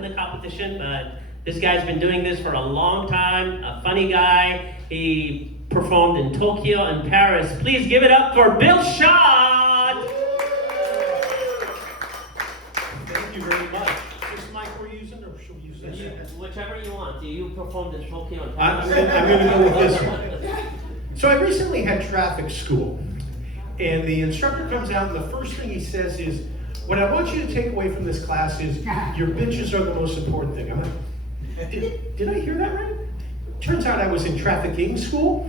The competition, but this guy's been doing this for a long time. A funny guy. He performed in Tokyo and Paris. Please give it up for Bill Schott. Thank you very much. Is this mic we're using, or should we use this? Whichever you want. You performed in Tokyo and I'm Paris. going to go with this one. So I recently had traffic school, and the instructor comes out, and the first thing he says is, "What I want you to take away from this class is your bitches are the most important thing." I'm like, did I hear that right? Turns out I was in trafficking school.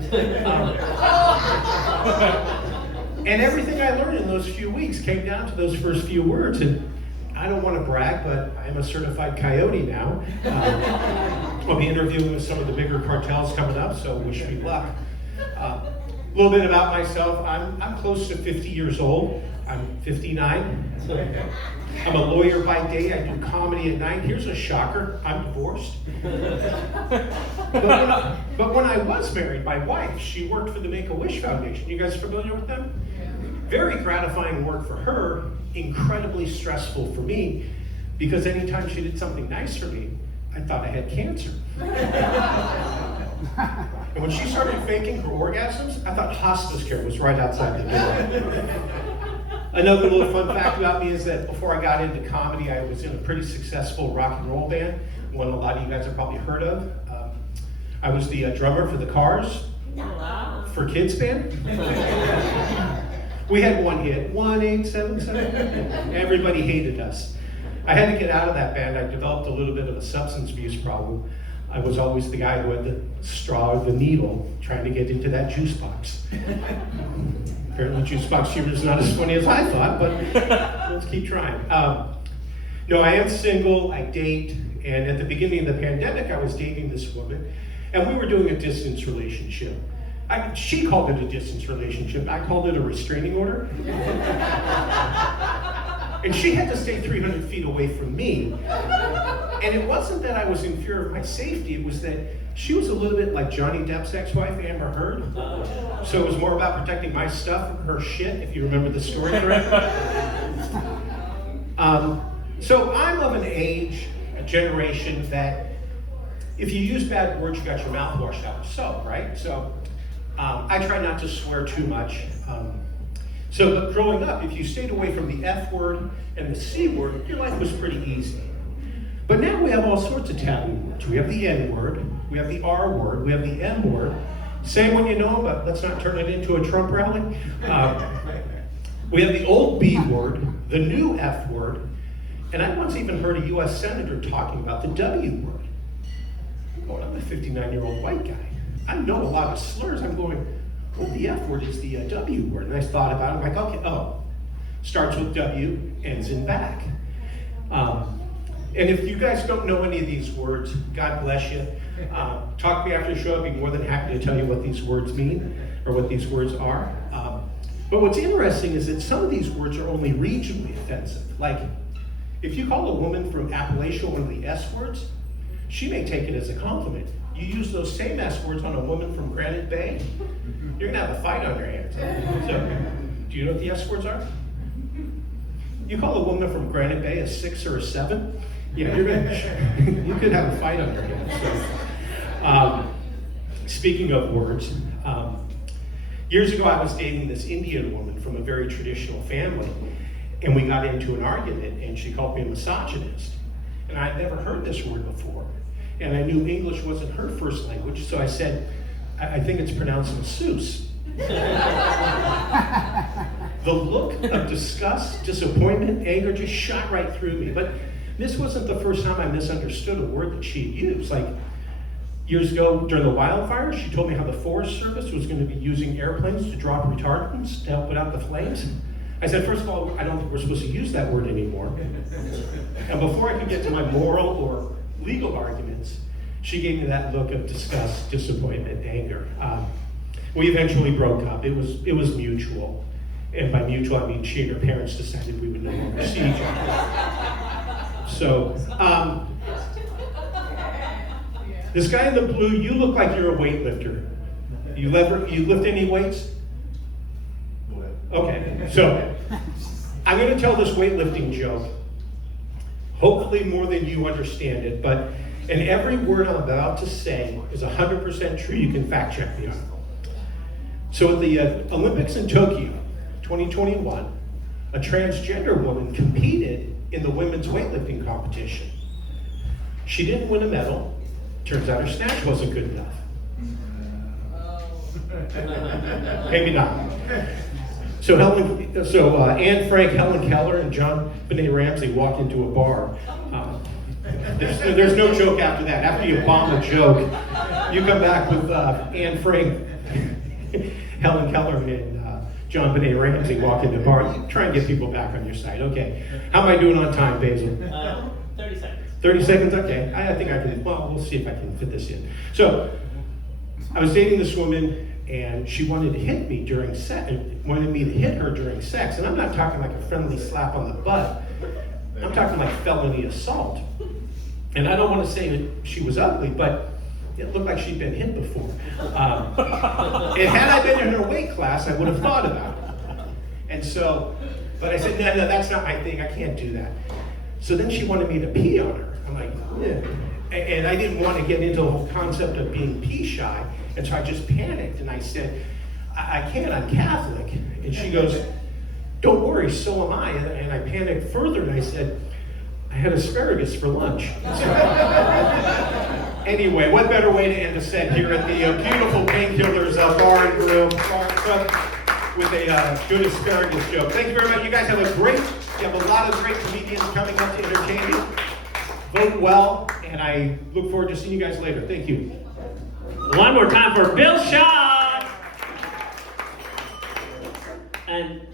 And everything I learned in those few weeks came down to those first few words. And I don't want to brag, but I am a certified coyote now. I'll be interviewing with some of the bigger cartels coming up, so wish me luck. A little bit about myself. I'm close to 50 years old. I'm 59. I'm a lawyer by day. I do comedy at night. Here's a shocker. I'm divorced. But when I was married, my wife, she worked for the Make-A-Wish Foundation. You guys familiar with them? Very gratifying work for her, incredibly stressful for me, because anytime she did something nice for me, I thought I had cancer. And when she started faking her orgasms, I thought hospice care was right outside the door. Another little fun fact about me is that before I got into comedy, I was in a pretty successful rock and roll band, one a lot of you guys have probably heard of. I was the drummer for the Cars, for Kids Band. We had one hit, 1-877. Everybody hated us. I had to get out of that band. I developed a little bit of a substance abuse problem. I was always the guy who had the straw or the needle trying to get into that juice box. Apparently juice box humor is not as funny as I thought, but let's keep trying. No, I am single, I date, and at the beginning of the pandemic, I was dating this woman, and we were doing a distance relationship. She called it a distance relationship. I called it a restraining order. And she had to stay 300 feet away from me. And it wasn't that I was in fear of my safety, it was that she was a little bit like Johnny Depp's ex-wife, Amber Heard. So it was more about protecting my stuff, her shit, if you remember the story correctly. So I'm of an age, a generation that if you use bad words, you got your mouth washed out with soap, right? So I try not to swear too much. But growing up, if you stayed away from the F word and the C word, your life was pretty easy. But now we have all sorts of taboo words. We have the N word, we have the R word, we have the M word. Say when you know, but let's not turn it into a Trump rally. We have the old B word, the new F word, and I once even heard a US Senator talking about the W word. I'm a 59-year-old white guy. I know a lot of slurs. I'm going, well, the F word is the W word. And I thought about it, I'm like, okay, starts with W, ends in back. And if you guys don't know any of these words, God bless you. Talk to me after the show. I'd be more than happy to tell you what these words mean, or what these words are. But what's interesting is that some of these words are only regionally offensive. Like, if you call a woman from Appalachia one of the S words, she may take it as a compliment. You use those same S words on a woman from Granite Bay, you're gonna have a fight on your hands. So, do you know what the S words are? You call a woman from Granite Bay a 6 or a 7, yeah, you could have a fight on your hands. So, speaking of words, years ago I was dating this Indian woman from a very traditional family, and we got into an argument, and she called me a misogynist. And I'd never heard this word before. And I knew English wasn't her first language, so I said, I think it's pronounced masseuse. The look of disgust, disappointment, anger just shot right through me. But this wasn't the first time I misunderstood a word that she had used. Like, years ago during the wildfires, she told me how the Forest Service was going to be using airplanes to drop retardants to help put out the flames. I said, first of all, I don't think we're supposed to use that word anymore. And before I could get to my moral or legal arguments, she gave me that look of disgust, disappointment, anger. We eventually broke up. It was mutual. And by mutual, I mean she and her parents decided we would no longer see each other. So, this guy in the blue, you look like you're a weightlifter. You lift any weights? Okay, so I'm going to tell this weightlifting joke. hopefully more than you understand it, and every word I'm about to say is 100% true. You can fact check me on it. So at the Olympics in Tokyo, 2021, a transgender woman competed in the women's weightlifting competition. She didn't win a medal. Turns out her snatch wasn't good enough. Maybe not. So Anne Frank, Helen Keller, and John Benet Ramsey walked into a bar. There's no joke after that. After you bomb a joke, you come back with Anne Frank, Helen Keller, and John Benet Ramsey walk into a bar. You try and get people back on your side. Okay. How am I doing on time, Basil? 30 seconds. 30 seconds? Okay. I think I can, well, we'll see if I can fit this in. So, I was dating this woman, and she wanted to hit me during sex, wanted me to hit her during sex. And I'm not talking like a friendly slap on the butt. I'm talking like felony assault. And I don't want to say that she was ugly, but it looked like she'd been hit before. And had I been in her weight class, I would have thought about it. And so, but I said, no, that's not my thing. I can't do that. So then she wanted me to pee on her. I'm like, yeah. And I didn't want to get into the whole concept of being pee shy. And so I just panicked. And I said, I can't, I'm Catholic. And she goes, don't worry, so am I. And I panicked further. And I said, I had asparagus for lunch. Anyway, what better way to end a set here at the beautiful Painkillers Bar and Grill with a good asparagus joke. Thank you very much. You guys have a lot of great comedians coming up to entertain you. Vote well, and I look forward to seeing you guys later. Thank you. One more time for Bill Shaw. And